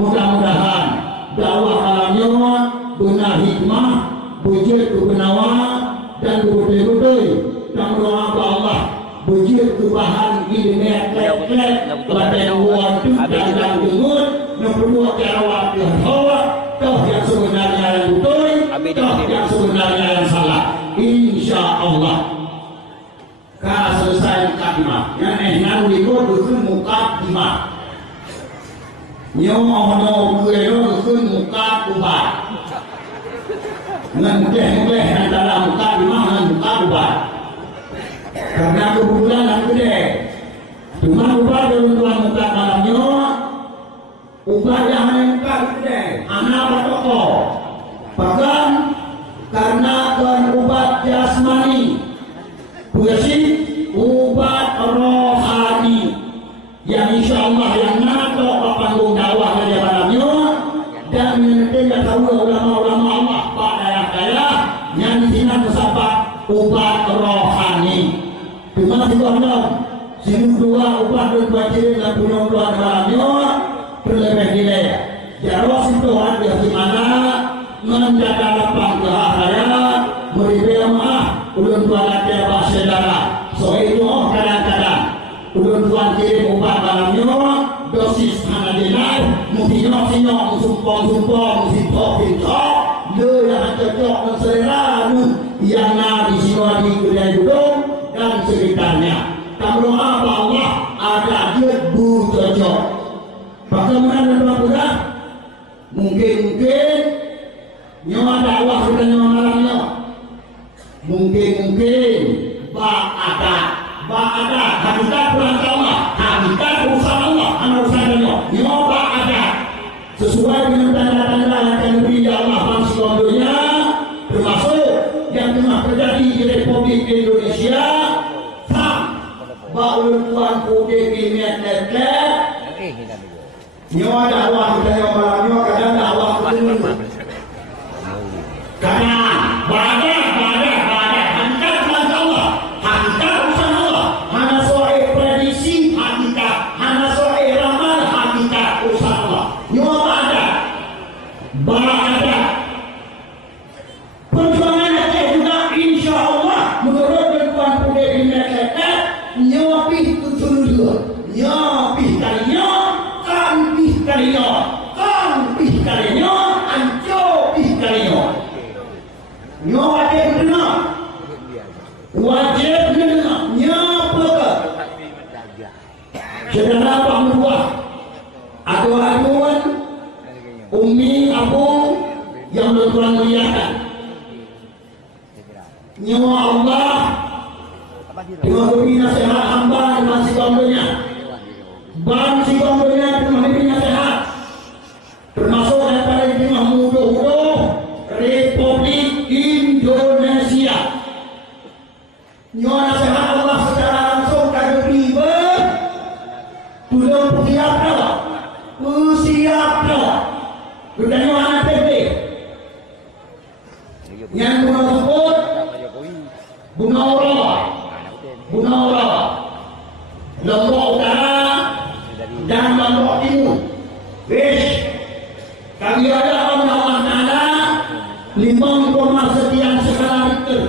Mudah-mudahan dakwah alamnya benar hikmah, bujur kebenaran dan betul-betul dan doa Allah bujur kebahan ilmiah klek-klek pada waktu dan tunggu nomor cara waktu hawa toh yang sebenarnya yang betul toh yang sebenarnya yang salah insya Allah. Kalau selesai mukadimah yang ehnan likut berkun mukadimah nyono kueno berkun mukadimah mengkleh antara mukadimah dan mukadimah karena kebetulan aku deh cuma ubah dengan tuan muka malamnya ubah yang menengkar deh anak toko bahkan karena tuan obat jasmani bersih obat rohani yang insya Allah yang nato panggung dakwah dari malamnya dan menentukan tahu ulama-ulama Allah pak daerah-daerah yang disini tersapat obat rohani cuma dikondom sini dua obat berwajib dan punya keluar malamnya berlebih nilai jaros itu ada di mana menjaga lapang ke akhirat meribah maaf ulun tuan ada bahasa darah so itu kadang-kadang ulun tuan kirim obat malamnya dosis mana dinai mungkin-mungkin sumpong-sumpong sintok-sintok le yang cocok dan selera yang di sini di kedai duduk dan sekitarnya kalau apa Allah ada dia cocok bagaimana mudah-mudahan mungkin nyawa dakwah sudah nyawa malamnya mungkin ada hakikat Quran Allah hakikat urusan Allah urusannya nyawa ada sesuai dengan tanda-tanda yang akan diberi Allah masih kondonya termasuk yang tengah terjadi di Republik Indonesia baulun tuan putih kimia net nyawa dakwah kita nyawa malamnya kadang dakwah itu karena banyak hakikat Quran Allah hakikat urusan Allah hanya soal prediksi hakikat hanya soal ramal hakikat urusan Allah nyawa ada perjuangan Aceh juga insya Allah menurut tuan putih kimia net nyopih tujuh nyopih kalinya kampih kalinya ancopih kalinya wajib benar nyapa saudara Pak Mertua atau aduan umi abu yang berkurang muliakan nyawa Allah dengan beri nasihat hamba dengan si kombonya ban si kombonya dengan beri nasihat termasuk daripada dengan mudah-mudah Republik Indonesia nyawa nasihat Allah secara langsung kagak ribet tulang siap dah siap dah sudah nyawa anak pendek yang guna sebut bunga Lombok Utara dan Lombok Timur. Kami ada Allah Ta'ala 5, sekian skala Richter.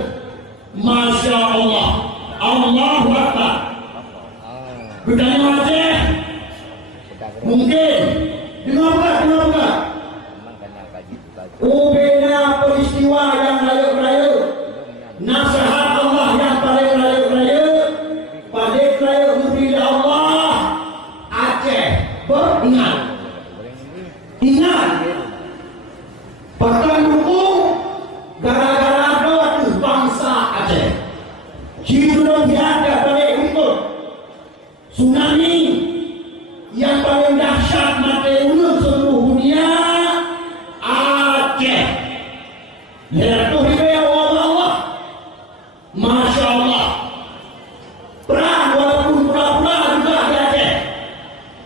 Masya Allah. Allahu Akbar. Budaya Aceh mungkin dengar. Beda peristiwa yang layu-layu. Nasihat Allah yang paling layu-layu. Pada layu negeri Allah Aceh beringat. Ingat. Bahkan dukung gara-gara doa bangsa Aceh. Hidup tiada balik ikut. Tsunami yang paling dahsyat mata seluruh dunia Aceh. Yaitu hidayah Allah. Masya Allah. Perang walaupun pura-pura juga di Aceh.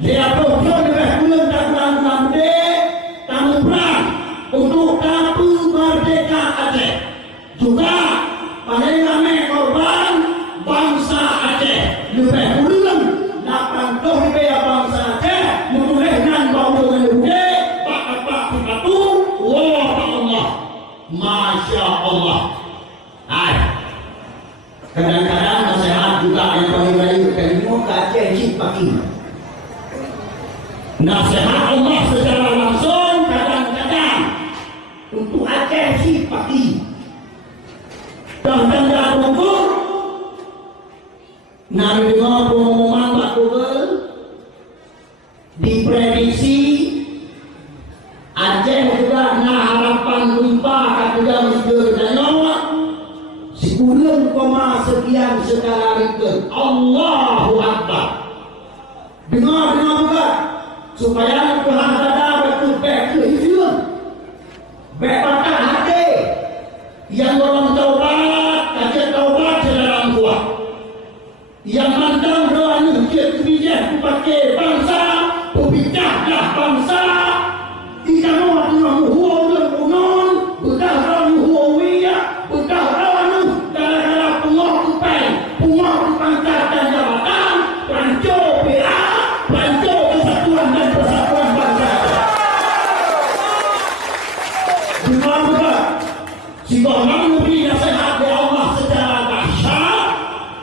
Dia berjuang dengan bulan dan bulan gede. Tamu perang untuk nasihat Allah secara langsung kadang-kadang untuk Aceh si pagi dan tanda ukur Nabi dengar pengumuman Pak Google diprediksi Aceh juga nak harapan lupa kata dia nyawa 10, sekian sekarang itu Allahu Akbar. Dengar juga supaya Tuhan ada betul baik ke hijau baik patah hati yang orang taubat kata taubat dalam kuat yang mantap doa nukir kebijak pakai bangsa pembicaklah bangsa tidak mahu menguhuh dan unon bedah orang muhuwiyah bedah orang gara-gara pungah kupai pungah kupangkat dan jabatan rancur PA rancur kesatuan dan persatuan bangsa dengar juga si orang memberi nasihat dari Allah secara dahsyat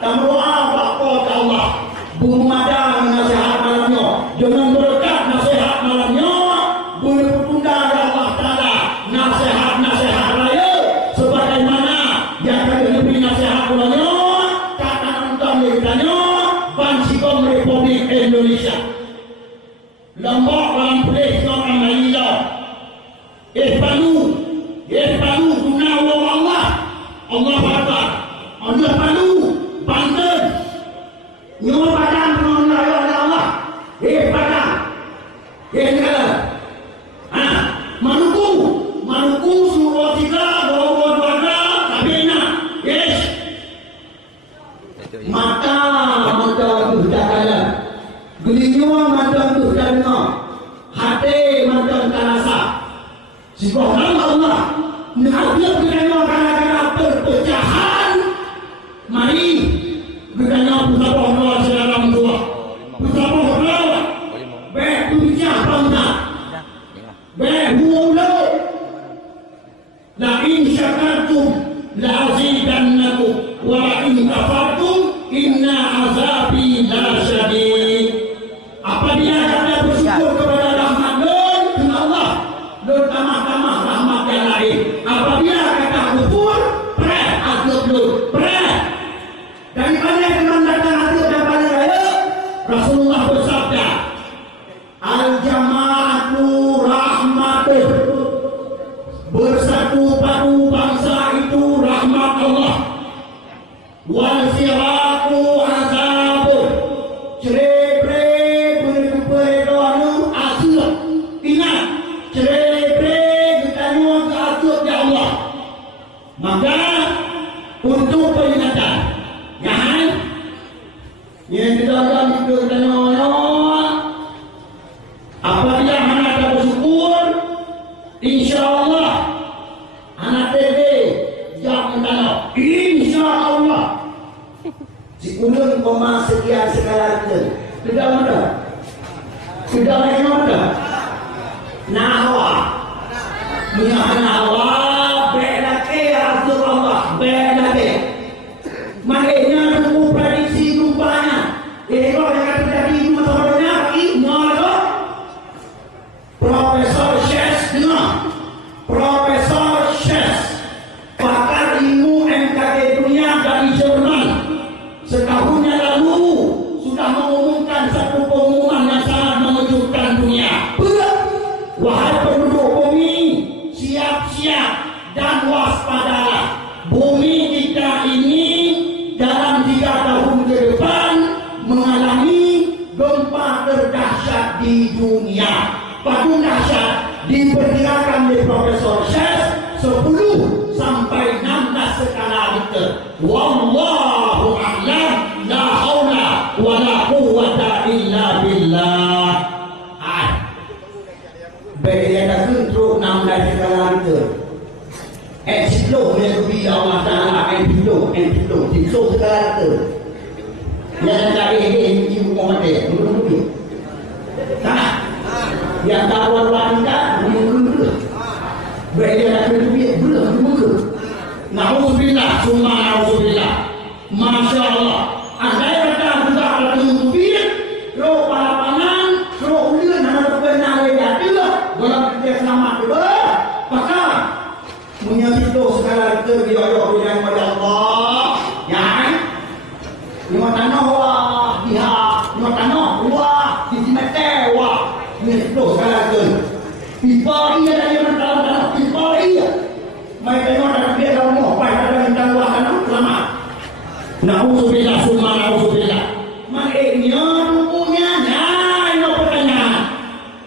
dan doa kepada Allah belum ada nasihat malamnya dengan berkat nasihat malamnya boleh bertunda dari Allah Ta'ala nasihat-nasihat raya sebagaimana yang kami memberi nasihat malamnya kata nonton beritanya Bansikom Republik Indonesia Lombok dalam Perlis Northern Malaysia Palu guna Allah Akbar Allah Palu Banten Nyawa Padang mengenai Allah Padang Negara Maluku Sulawesi Bawa-Bawa Kabina yes mata itu dah kaya gelinyo mata itu dah dengar hati mata tak rasa subhanallah Allah nak dia berkena gara-gara perpecahan mari berkena pusat-pusat dalam dua pusat-pusat baik pembicara bangsa baik huwala la in syakartum la azidannakum wa in kafartum inna azabi la syadid apabila anda bersyukur kepada rahmat dan Allah dan tamah-tamah rahmat yang lain apabila kata kufur azab daripada kemandakan azab dan paling raya Rasulullah bersabda al-jama'atu rahmatuh bersatu padu bangsa itu rahmat Allah wal firaku azabuh cerai-berai berkepedoanu azab ingat cerai-berai bertanya ke azab ya Allah maka untuk peringatan yang kita akan bertanya apabila anak ada bersyukur insyaAllah anak TV yang mendalam insyaAllah si ulun sekian sekarang itu tidak ada sudah lagi ada nahwa nahwa belake Rasulullah belake makanya tunggu prediksi rupanya kalau yang akan terjadi di masalahnya ada Profesor Sches pakar ilmu MKG dunia dari Jerman setahunnya lalu sudah mengumumkan satu pengumuman yang sangat mengejutkan dunia wahai penduduk bumi siap-siap dan waspadalah bumi kita ini dalam 3 tahun ke depan mengalami gempa terdahsyat di dunia. Patung dahsyat diperkirakan oleh Profesor Sches 10 sampai 16 skala Richter. Wallahu a'lam la haula wa la quwwata illa billah. Bagaimana untuk 16 skala Richter? Eksplod yang lebih Allah Ta'ala eksplod skala Richter. Yang tadi ini ibu komite belum yang tawar wanita belum bagaimana duit belum na'udzubillah summa na'udzubillah masya Allah andai kata kita akan duit roh palapanan roh ulian dia yang pada Allah. Ya. Ni tanah wah, dia, ni tanah wah, di mata wah. Ni terus salah tu. Pipa dia dari mana pipa dia. Mai tengok dalam dia dalam mau, pai dalam tanah tanah lama. Nauzubillah summa nauzubillah. Maknanya bukunya nah pertanyaan.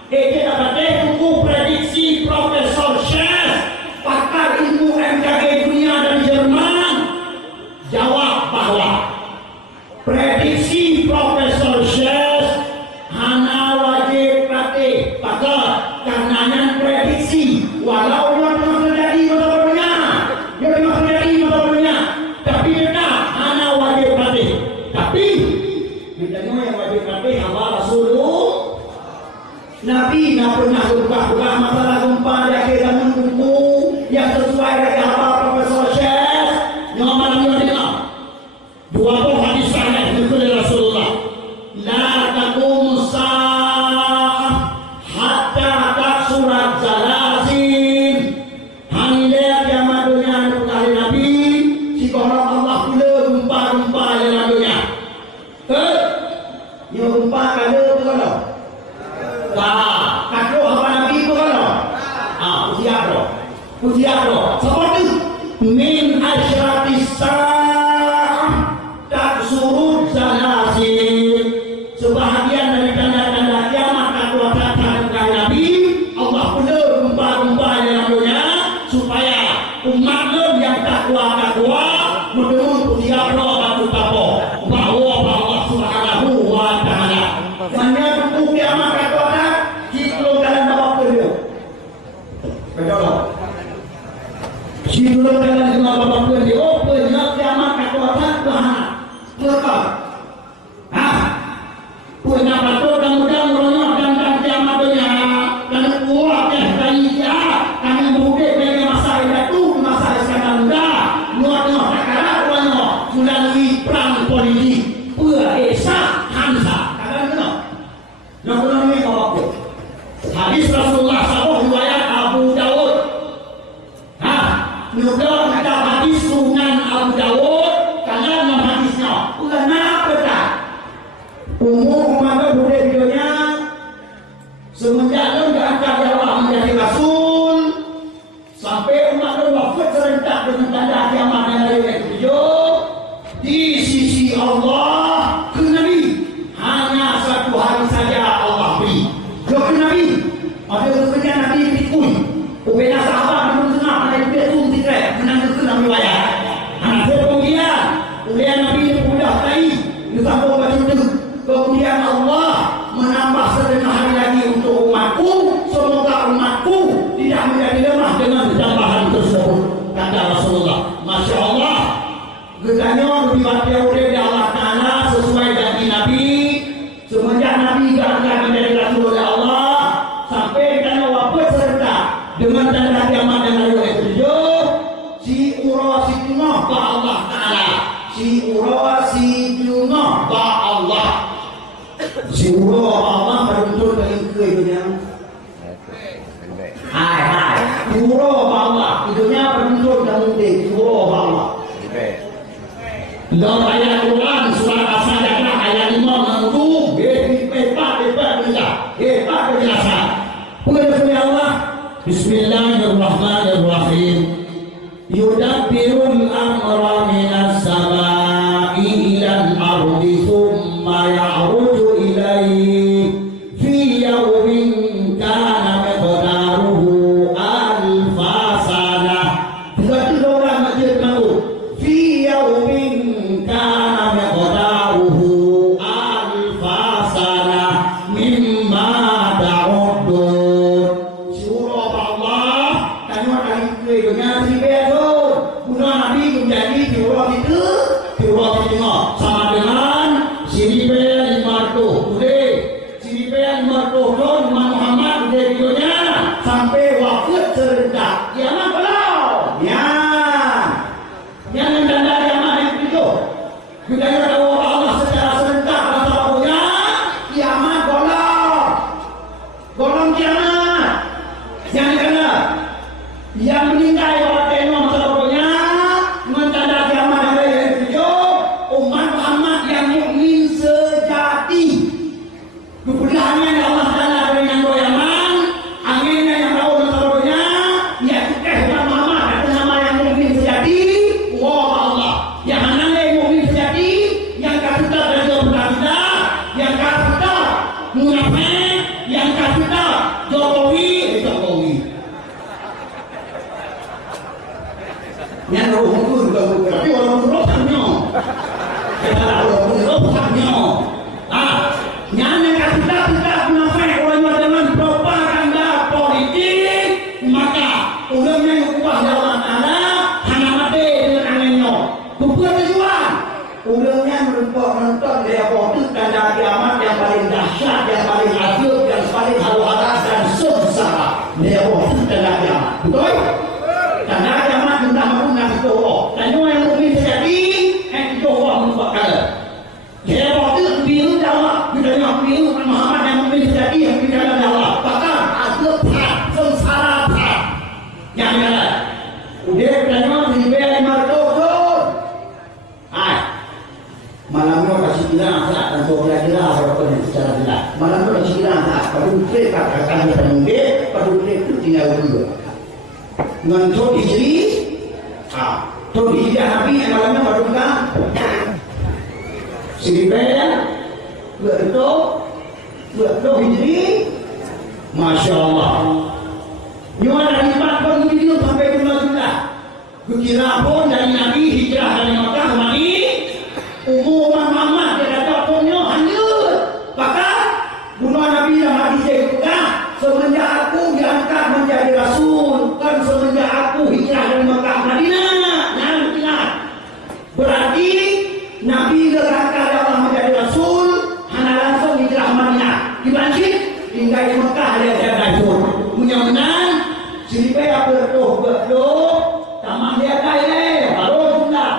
Kita dapat buku prediksi Profesor Chess, pakar ilmu MKG dunia dari Jerman. Jawab bahwa prediksi Profesor Chess hana wajib praktik pakar karenanya prediksi walau yang terjadi betul-betulnya yang terjadi betul-betulnya tapi tidak hana wajib praktik tapi kita yang wajib praktik apa Rasulullah Nabi nak pernah buka masalah gempa di akhir zaman buku yang sesuai dengan apa Profesor Chess yang malam ini dua buah hadis sahih dari Rasulullah la taqumu sa'ah hatta taksurat zalazil hanya kiamat dunia kali Nabi si Allah pula gempa-gempa dalam dunia yang gempa kada bukan kado apa Nabi bukan ujian seperti min asyratis sa'ah taksurut zalazil sebahagian dari tanda-tanda kiamat kata kata Nabi Allah pula gempa-gempa dalam dunia supaya umat yang takwa menurut ujian batu tapo bahwa Allah Subhanahu wa taala hanya tunggu kiamat kata kita dalam bawah dia betul si dulu dalam bawah dia punya kiamat kata Tuhan betul punya batu mudah-mudahan meronok dan kiamat dunia dan kuatnya dari dia kami mungkin dari masa itu masa sekarang muda nuat sekarang nuat melalui perang politik Esa Hamzah kadang benar nak ni apa hadis Rasulullah SAW riwayat Abu Dawud mudah ada hadis Sunan Abu Dawud kadang hadisnya ulama betul umum mana boleh videonya semenjak lu diangkat ya Allah menjadi Rasul sampai umat lu wafat serentak dengan tanda kiamat yang dari video di sisi Allah ke Nabi hanya satu hari saja Allah beri ke Nabi ada kerja Nabi pikul ubena sahabat menurut tengah pada dia tu tidak menang ke Nabi wayar anak kemudian ulian Nabi mudah tadi disambung baju itu kemudian Allah menambah setengah hari lagi untuk umatku semoga umatku tidak menjadi lemah dengan tambahan tersebut kata Rasulullah Masya Allah gedanya lebih bahagia oleh Allah Ta'ala sesuai janji Nabi semenjak Nabi diangkat menjadi Rasul oleh Allah sampai kerana wafat serta dengan tanda kiamat yang lalu tujuh si ura si tengah ba Allah Ta'ala si ura si tengah ba Allah si ura Allah beruntun dari kehidupannya hai si ura Allah hidupnya beruntun dan mudik si ura Allah dalam ayat Quran surah As-Sajdah ayat 5 mengandung hebat penjelasan punya Allah Bismillahirrahmanirrahim yudabbirul amra minas samai ilal ardi thumma ya'ruju ilaihi fi yawmin kana miqdaruhu alfa sanah berarti orang masjid kamu fi yawmin kana miqdaruhu alfa sanah mimma ta'uddun surah Allah tanya dari keduanya si bezo guna Nabi menjadi surah itu sama dengan siripe 500 boleh siripe 500 don Muhammad dari videonya sampai wafat serentak kiamat kalau ya yang tanda kiamat itu kita tahu Allah secara serentak masalahnya kiamat golong kiamat yang kena yang meninggal orang tengok masalahnya akan bertemu pada itu tinggal dua. Dengan Tok Hijri, Tok Hijri Nabi yang malamnya baru kita Siribaya, Tok Hijri, Masya Allah. Nyuara dari 40 milion sampai 2 juta. Kira pun dari Nabi hijrah dari Makkah ke Madinah, umuman Muhammad dia kata punya hanyut. Bahkan bunuh Nabi yang hadis dia juga, semenjak aku diangkat menjadi Rasul, kan semenjak aku hijrah dari Makkah ke Madinah. Nah, ingat. Berarti Nabi diangkat Allah menjadi Rasul, hanya langsung hijrah Madinah. Dibanding tinggal di Makkah dia Rasul. Mudah-mudahan Siribaya berdoa tamang dia kaya baru sudah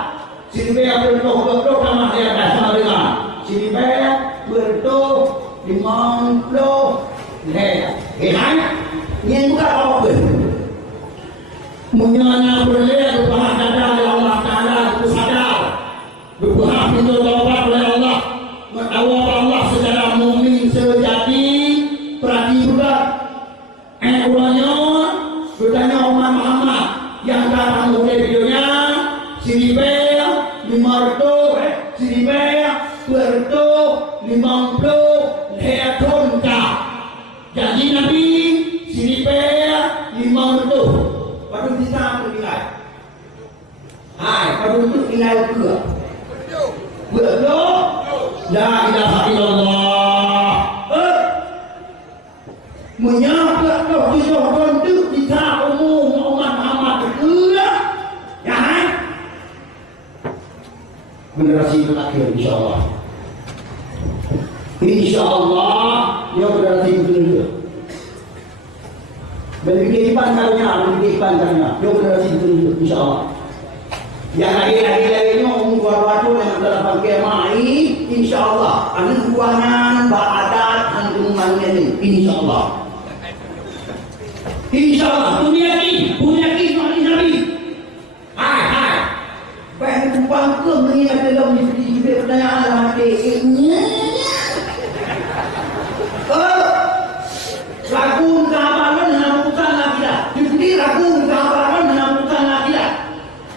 Siribaya berdoa tamang dia kaya sama dengan Siribaya berdoa 50 kan yang bukan apa menyana boleh berpaham dada oleh Allah Ta'ala itu sadar berpaham itu taubat oleh Allah bertawab Allah secara mu'min sejati perhati juga ulanya bertanya Umar Muhammad yang datang oleh videonya Siribaya 50 Siribaya berdoa 50 headon kah jadi Nabi Siribaya 50 pada kita menilai pada itu nilai ke berdoa la ilaha illallah menyapa kita bentuk kita umum umat Muhammad itu ya kan generasi terakhir insyaallah dia generasi kedua bagi kehidupan karya dia generasi kedua insyaallah yang lagi-laginya umum waktu yang dalam kiamat insyaallah anu buahan ba'adat antuman ini insyaallah punya ki Nabi. Hai. Baik tumpang ke mengingat dalam diri pertanyaan hatinya. Ragu keabalan menamputkan lagi dah. Jadi ragu keabalan menamputkan lagi dah.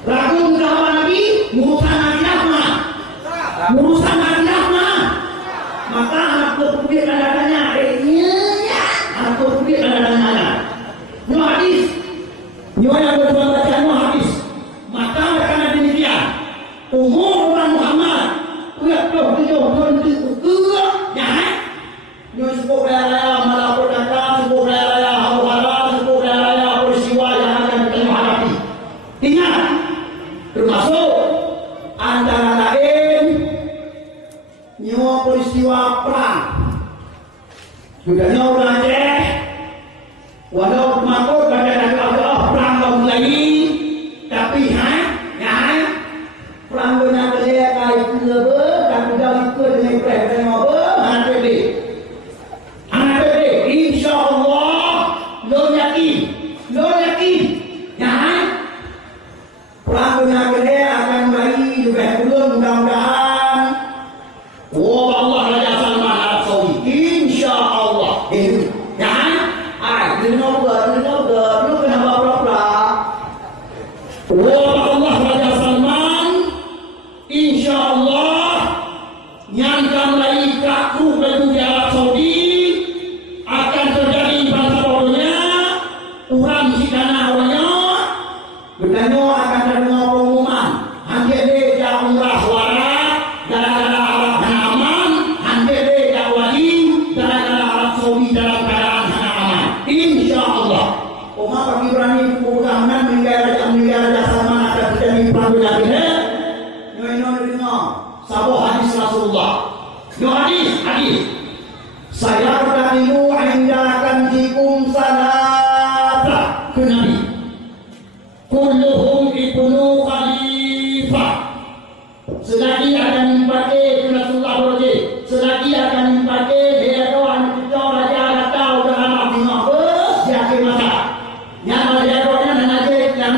Ragu keabalan lagi murusan lagi dah mah. Murusan lagi dah mah. Maka anak berpikir adanya anak berpikir adanya. Nyo hadis, nyo yang berbaca nyo hadis, maka karena demikian, umum orang Muhammad, uyak jangan, nyo sebut raya malapetaka, sebut raya huru-hara, sebut raya peristiwa yang akan kita hadapi. Ingat, termasuk antara lain, nyo peristiwa perang, sudah nyo belajar. Walau makhluk pada Allah perang mulai tapi perang benar dia kali ke tapi dari ke dengan perang apa anak insyaallah lo yakin perang benar dia akan mulai juga belum mudah-mudahan Allah Raja Salman Arab Saudi insyaallah lu kenapa pura-pura? Allah Raja Salman insyaallah yang akan mulai kaku bagi Arab Saudi akan terjadi bangsa bodohnya orang si tanah awalnya bertanya akan ada pengumuman hampir dia umrah suara gara-gara Arab aman hampir dia wali gara-gara Arab Saudi dalam keadaan aman insyaallah Umar bagi berani keutamaan meninggal Raja Salman akan terjadi perang dunia sabuh hadis Rasulullah hadis saya bertemu indakan jikum salata ke Nabi kulluhum ibnu khalifah selagi akan dipakai Rasulullah berkata selagi akan dipakai dia doa kita raja atau dalam tengah dia ke masa yang raja doanya yang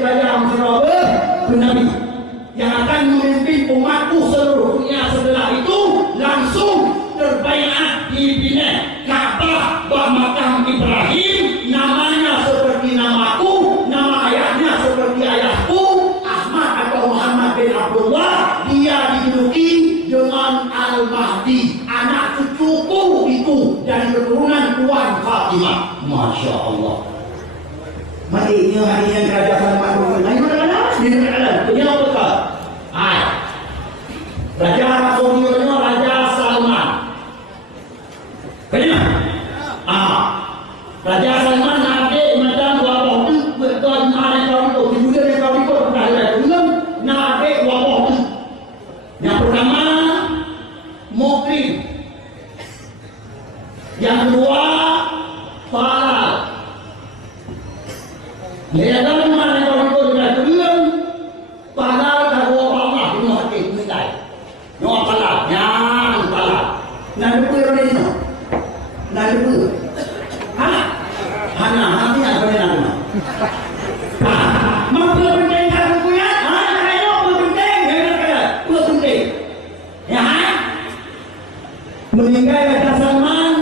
raja Rasulullah ke Nabi yang akan memimpin umatku seluruh dunia setelah itu langsung terbaiat di bina Ka'bah Makkah Masya Allah. Maknanya hari yang Raja Salman mengenai mana? Di mana? Punya apa kah? Raja Arab Saudi itu Raja Salman. Kenapa? Raja Salman nanti macam wabah tu betul ada kau itu, kemudian yang kau itu berkali belum nanti wabah tu. Yang pertama mukrim. Yang kedua halal. Lihat dalam mana kau itu sudah belum halal kalau Allah itu hati menilai. No halal, yang halal. Nanti pun ini no. Nanti pun. Hana, hati apa yang nama? Mampu penting kan punya? Ayo penting, penting. Ya, meninggal Raja Salman,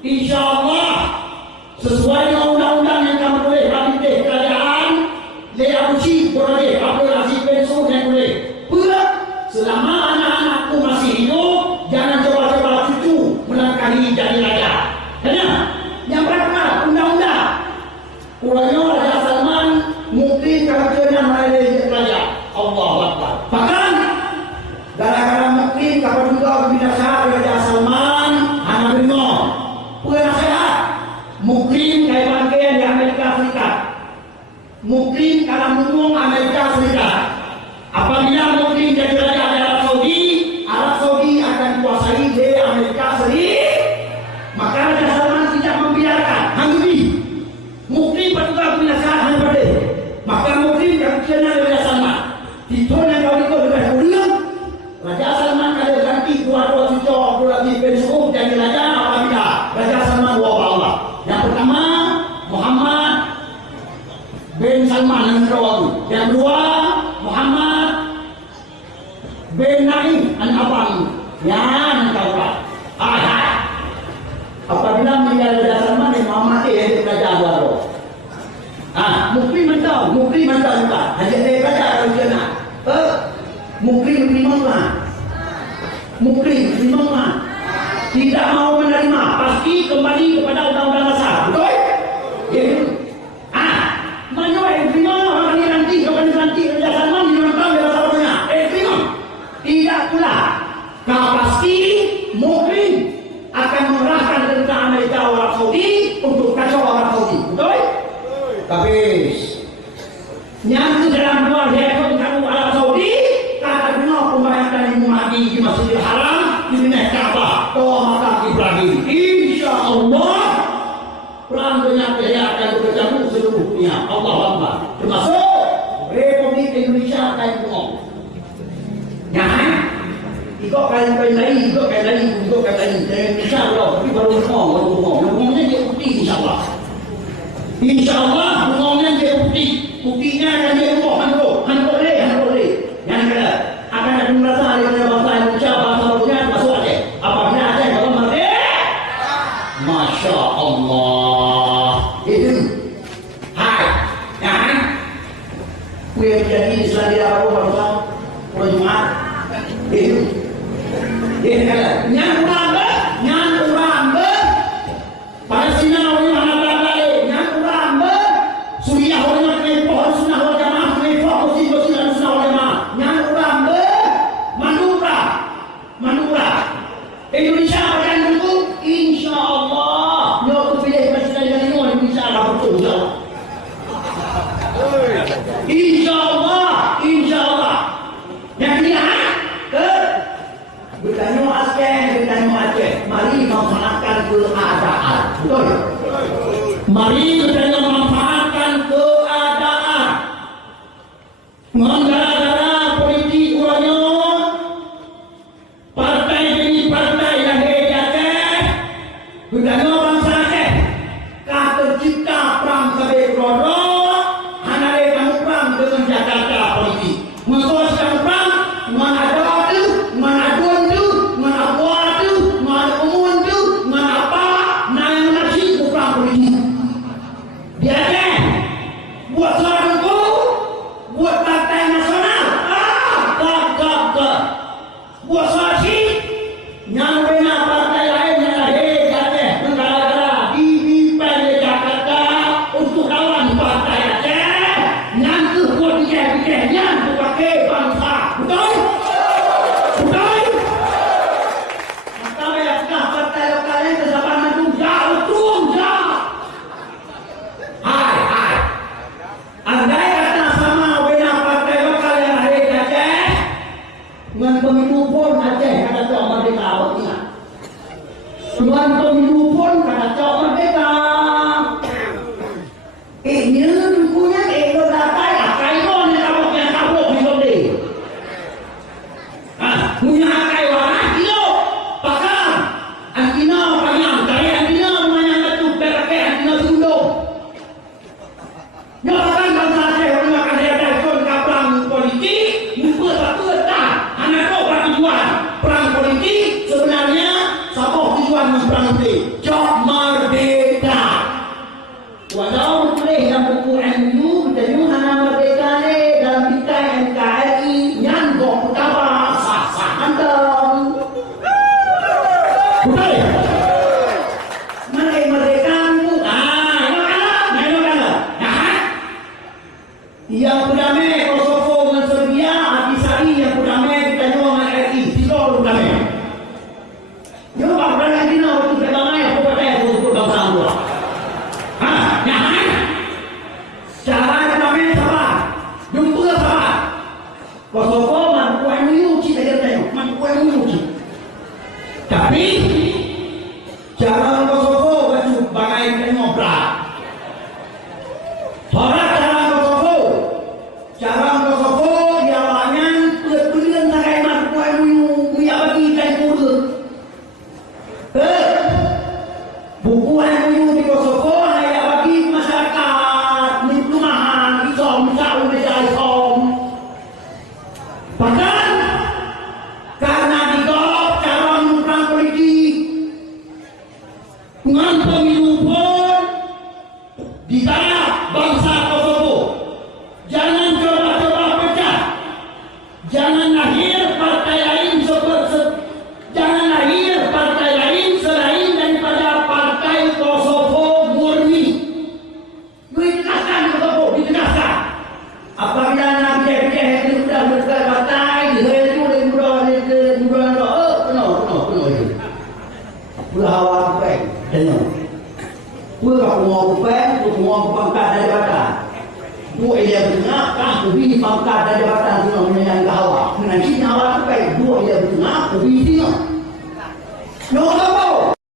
insya Allah sesuai dengan undang-undang yang kamu boleh bagi kerajaan, leabusi boleh, Abdul Aziz bin Saud yang boleh. Pula selama anak-anakku masih hidup, jangan coba-coba cucu melangkahi jadi raja. Kenapa? Yang pertama undang-undang. Urangnya Raja Salman mungkin kerajaan melalui raja. Allahu Akbar. Bahkan gara-gara mungkin kapal juga binasa Raja Salman hanya dengar. Pulang sehat. Mungkin kayak bagian di Amerika Serikat. Mungkin kalau ngomong Amerika Serikat. Apabila mungkin jadi raja di Arab Saudi akan dikuasai di Amerika Serikat. Maka Raja Salman tidak membiarkan Hangudi mungkin petugas binasa Hangudi. Maka mungkin kerajaan Raja Salman itu yang kau ikut dengan kuliah. Raja Salman ada ganti dua-dua cucu Abdul Aziz bin Saud jadi raja apabila Raja Salman wabah Allah. Yang pertama Muhammad bin Salman yang kedua. Yang kedua Muhammad bin Naim An-Abang. Yang kedua. Apabila meninggal Raja Salman yang Muhammad yang raja baru. Mungkin mentau juga. Hanya dia raja kerajaan. Mungkin tidak mau menerima, pasti kembali kepada undang-undang dasar. Betul? Ya. Mana yang terima orang ini nanti Raja Salman dimenang dari sahabatnya. Terima. Tidak pula. Kau pasti mungkin akan mengerahkan tentara Amerika Arab Saudi untuk kacau Arab Saudi. Betul? Tapi yang dalam dua rekod kamu Arab Saudi kata benar pembayangkan Ibu Mahdi di Masjidil Haram di Minah Ka'bah doa maka Ibrahim. Insya Allah perang dengan dia akan berkecamuk seluruh dunia. Allah Akbar. Termasuk Republik Indonesia akan ngomong. Ya, ikut kain lain. Indonesia Allah, tapi baru ngomongnya dia putih insya Allah. Insya Allah ngomongnya dia putih. Putihnya akan dia handuk le. Yang kedua akan ada merasa dari bahasa Indonesia bahasa Indonesia masuk Aceh. Apabila Aceh kalau merdeka, Masya Allah. Itu. Hai, ya. Kue jadi Islam di Arab bangsa Jumat. Itu. Yang kurang Palestina orang mana berada yang kurang Suriah orang yang pohon sunnah wal jamaah fokus sunnah wal jamaah yang kurang Madura Indonesia akan dulu insya Allah nyo pilih presiden yang ini Indonesia akan betul insya Allah yang dia bertanya Aceh mari memanfaatkan keadaan. Betul? Mari kita memanfaatkan keadaan. Menggara-gara politik urangnya partai demi partai yang Aceh budaya bangsa Aceh kah tercipta perang kabeh rodo hanare kamu perang dengan Jakarta politik. Mengko sedang perang mana aduan tu, mana buat tu, mana umum tu, mana apa, mana nasi perang politik. Orang cara Kosovo, cara Kosovo dia awalnya pilihan negara mampu yang bagi dan kurun. Buku yang di Kosovo hanya bagi masyarakat di perumahan, di jauh di jauh. Bahkan karena digolok cara perang politik, dengan pemilu pun di tanah bangsa Kosovo. Jangan coba-coba pecah. Jangan lahir partai lain jangan lahir partai lain selain daripada partai Kosovo murni. Ditegaskan Kosovo, ditegaskan. Apabila nak biar-biar itu sudah bersekali partai, dia itu boleh mudah ke penuh itu. Pula awak peng, dengar. Pula mau pangkat dari badan. Dua dia bertengah, kubi pangkat dari jabatan tu namanya yang kawak. Nanti awak peng, dua dia bertengah, kubi dia. No apa?